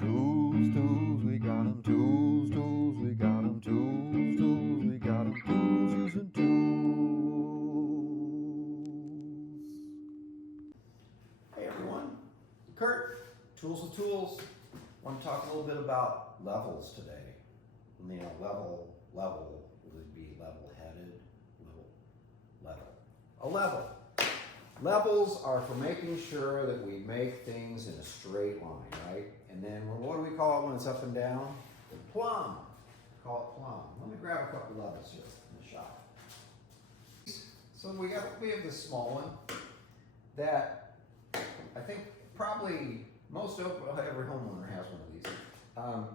Tools, tools, we got 'em. Tools, tools, we got 'em. Tools, tools, we got 'em. Tools, using tools. Hey everyone, Kurt, Tools with Tools. I want to talk a little bit about levels today. You know, level would be level-headed, level. A level. Levels are for making sure that we make things in a straight line, right? And then what do we call it when it's up and down? Plumb. Call it plumb. Let me grab a couple levels here in the shop. So we have this small one that I think probably every homeowner has one of these.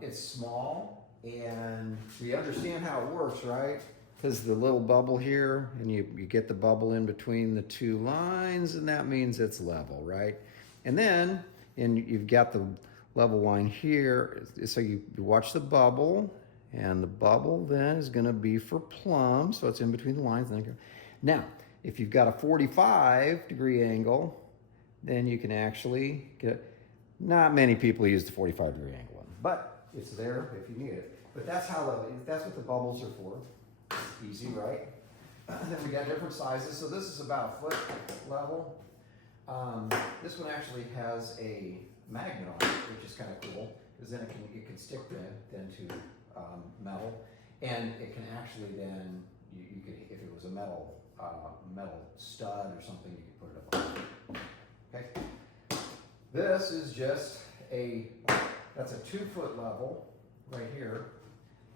It's small, and we understand how it works, right? Because the little bubble here, and you get the bubble in between the two lines, and that means it's level, right? And then, you've got the level line here, so you watch the bubble, and the bubble then is going to be for plumb, so it's in between the lines. Now, if you've got a 45-degree angle, then you can actually get. Not many people use the 45-degree angle one, but it's there if you need it. But that's what the bubbles are for. Easy, right? Then we got different sizes. So this is about a foot level. This one actually has a magnet on it, which is kind of cool because then it can stick then to metal, and it can actually then you could, if it was a metal stud or something, you could put it up on. Okay. This is just that's a 2-foot level right here,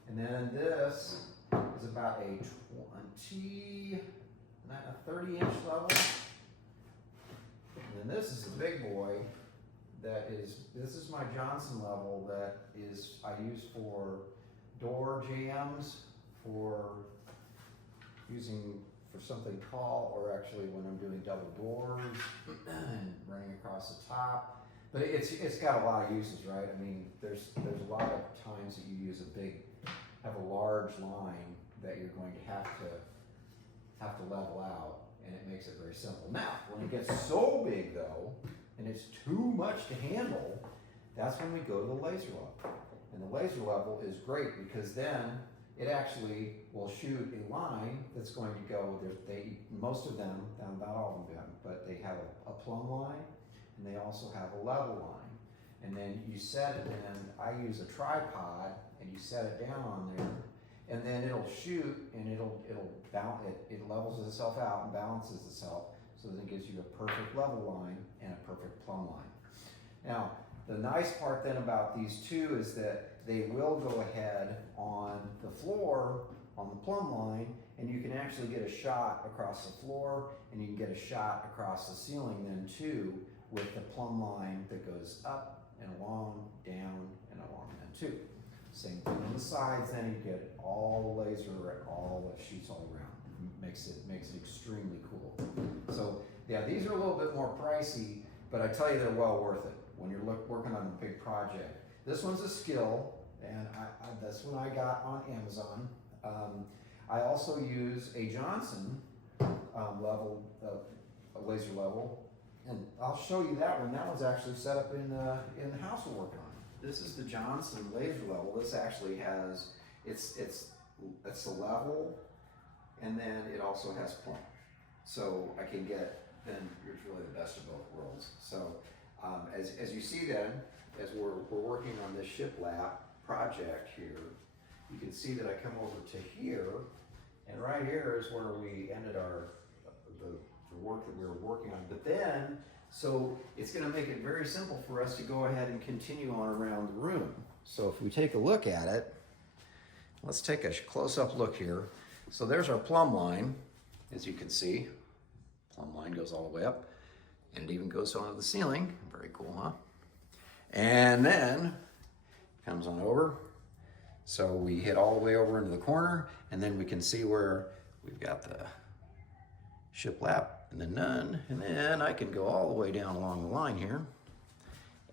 and then this is about a 30-inch level, and then this is the big boy. This is my Johnson level I use for door jambs, for something tall, or actually when I'm doing double doors and running across the top. But it's got a lot of uses, right? I mean, there's a lot of times that you have a large line that you're going to have to level out, and it makes it very simple. Now, when it gets so big though, and it's too much to handle, that's when we go to the laser level. And the laser level is great because then it actually will shoot a line that's going to go, most of them, not all of them, but they have a plumb line, and they also have a level line. And then you set it, and I use a tripod, and you set it down on there, and then it'll shoot, and it levels itself out and balances itself, so then it gives you a perfect level line and a perfect plumb line. Now, the nice part then about these two is that they will go ahead on the floor on the plumb line, and you can actually get a shot across the floor, and you can get a shot across the ceiling then too, with the plumb line that goes up and along, down and along then too. Same thing on the sides, then you get all the laser, all the shoots all around. Makes it extremely cool. So yeah, these are a little bit more pricey, but I tell you, they're well worth it when you're working on a big project. This one's a skill, and this one I got on Amazon. I also use a Johnson level, a laser level, and I'll show you that one. That one's actually set up in the house we're working on. This is the Johnson laser level. This actually has it's a level, and then it also has plumb. So I can get, then here's really the best of both worlds. So as you see then, as we're working on this shiplap project here, you can see that I come over to here, and right here is where we ended the work that we were working on. But then, so it's going to make it very simple for us to go ahead and continue on around the room. So if we take a look at it, let's take a close-up look here. So there's our plumb line, as you can see. Plumb line goes all the way up, and it even goes onto the ceiling. Very cool, huh? And then comes on over. So we hit all the way over into the corner, and then we can see where we've got the shiplap and the none, and then I can go all the way down along the line here.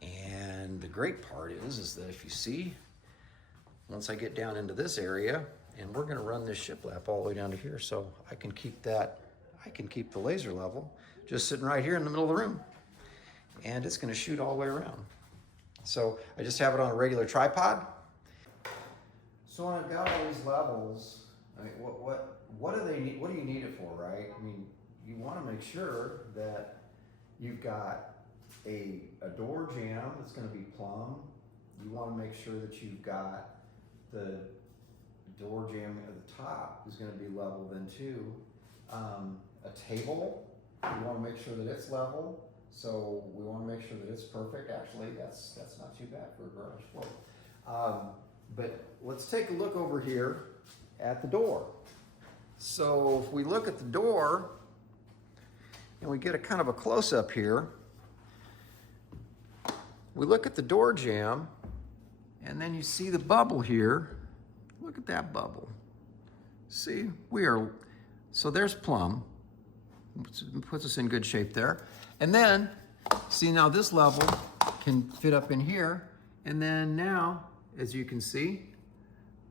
And the great part is that if you see, once I get down into this area, and we're going to run this shiplap all the way down to here, so I can keep the laser level just sitting right here in the middle of the room, and it's going to shoot all the way around. So I just have it on a regular tripod. So when I've got all these levels, I mean, what do they need? What do you need it for, right? I mean, you want to make sure that you've got a door jamb that's going to be plumb. You want to make sure that you've got the door jamb at the top is going to be level then too. A table, you want to make sure that it's level. So we want to make sure that it's perfect. Actually, that's not too bad for a garage floor. But let's take a look over here at the door. So if we look at the door and we get a kind of a close-up here, we look at the door jamb and then you see the bubble here. Look at that bubble. See, so there's plumb, puts us in good shape there. And then, see now this level can fit up in here. And then now, as you can see,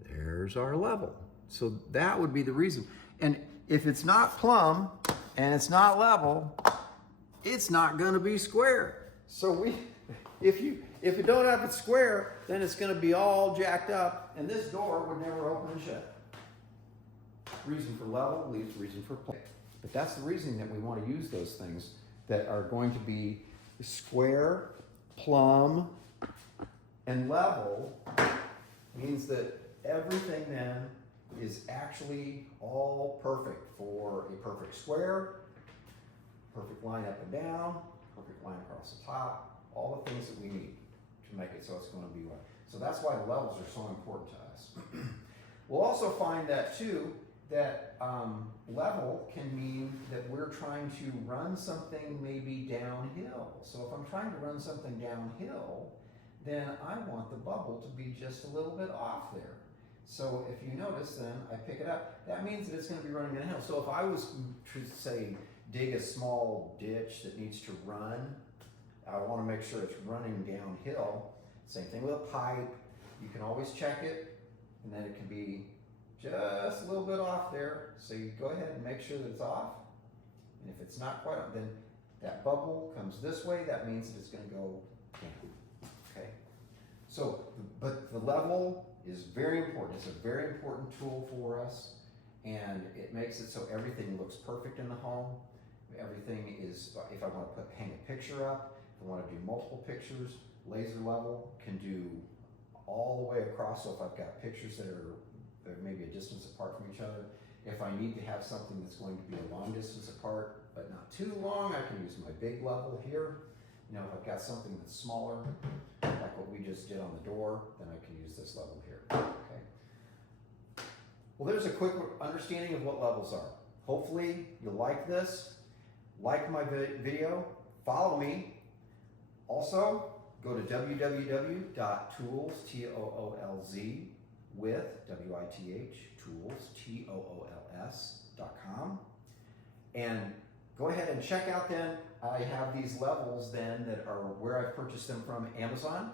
there's our level. So that would be the reason. And if it's not plumb and it's not level, it's not gonna be square. So if you don't have it square, then it's gonna be all jacked up and this door would never open and shut. Reason for level leaves reason for plumb. But that's the reason that we want to use those things that are going to be square, plumb, and level. Means that everything then is actually all perfect for a perfect square, perfect line up and down, perfect line across the top, all the things that we need to make it so it's going to be one. So that's why the levels are so important to us. We'll also find that too, that level can mean that we're trying to run something maybe downhill. So if I'm trying to run something downhill, then I want the bubble to be just a little bit off there. So if you notice, then I pick it up. That means that it's going to be running downhill. So if I was to say dig a small ditch that needs to run, I want to make sure it's running downhill. Same thing with a pipe. You can always check it, and then it can be just a little bit off there. So you go ahead and make sure that it's off. And if it's not quite on, then that bubble comes this way. That means that it's going to go down. Okay. So, but the level is very important. It's a very important tool for us, and it makes it so everything looks perfect in the home. Everything is, if I want to hang a picture up, if I want to do multiple pictures, laser level can do all the way across. So if I've got pictures that are maybe a distance apart from each other, if I need to have something that's going to be a long distance apart, but not too long, I can use my big level here. You know, if I've got something that's smaller, like what we just did on the door, then I can use this level here, okay? Well, there's a quick understanding of what levels are. Hopefully you'll like this. Like my video, follow me. Also, go to www.toolz, T-O-O-L-Z, with, W-I-T-H, tools, T-O-O-L-S.com. And go ahead and check out then, I have these levels then that are where I've purchased them from Amazon.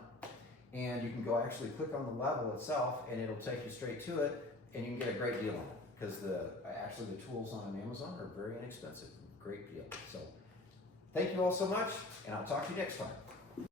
And you can go actually click on the level itself and it'll take you straight to it and you can get a great deal on it. Because actually the tools on Amazon are very inexpensive. Great deal. So thank you all so much and I'll talk to you next time.